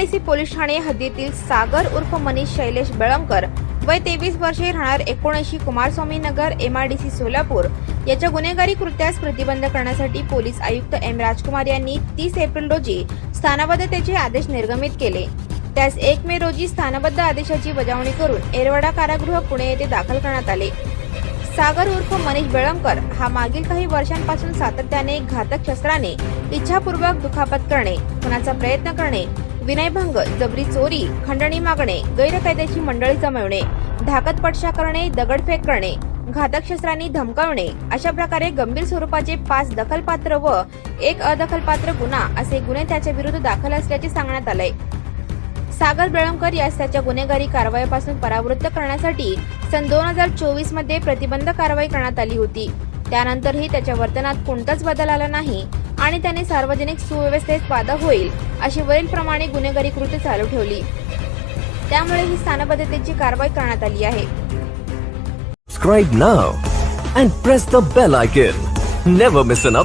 Police Thane हद्दीतील सागर उर्फ मनीष शैलेश बेळंकर वय तेवीस वर्षे राहणार एकोणऐंशी कुमारस्वामी नगर एमआरडीसी सोलापूर. याच्या गुन्हेगारी कृत्यास प्रतिबंध करण्यासाठी पोलीस आयुक्त एम राजकुमार यांनी तीस एप्रिल रोजी स्थानबद्धतेचे आदेश निर्गमित केले. त्यास एक मे रोजी स्थानबद्ध आदेशाची बजावणी करून एरवाडा कारागृह पुणे येथे दाखल करण्यात आले. सागर उर्फ मनीष बेळंकर हा मागील काही वर्षांपासून सातत्याने घातक शस्त्राने इच्छापूर्वक दुखापत करणे कुणाचा प्रयत्न करणे विनयभंग जबरी चोरी खंडणी मागणे गैरकायद्याची मंडळी जमवणे धाकत पडशा करणे दगडफेक करणे घातक शस्त्रांनी धमकावणे अशा प्रकारे गंभीर स्वरूपाचे पाच दखलपात्र व एक अदखलपात्र गुन्हा असे गुन्हे त्याच्या विरुद्ध दाखल असल्याचे सांगण्यात आले सागर बेळंकर यास त्याच्या गुन्हेगारी कारवाईपासून परावृत्त करण्यासाठी सन दोन हजार चोवीसमध्ये प्रतिबंध कारवाई करण्यात आली होती. त्यानंतरही त्याच्या वर्तनात कोणताच बदल आला नाही. आणि त्याने सार्वजनिक सुव्यवस्थेत बाधा होईल अशी वरीलप्रमाणे गुन्हेगारी कृती चालू ठेवली त्यामुळे ही स्थानबद्धतेची कारवाई करण्यात आली आहे Subscribe now and press the bell icon. Never miss an.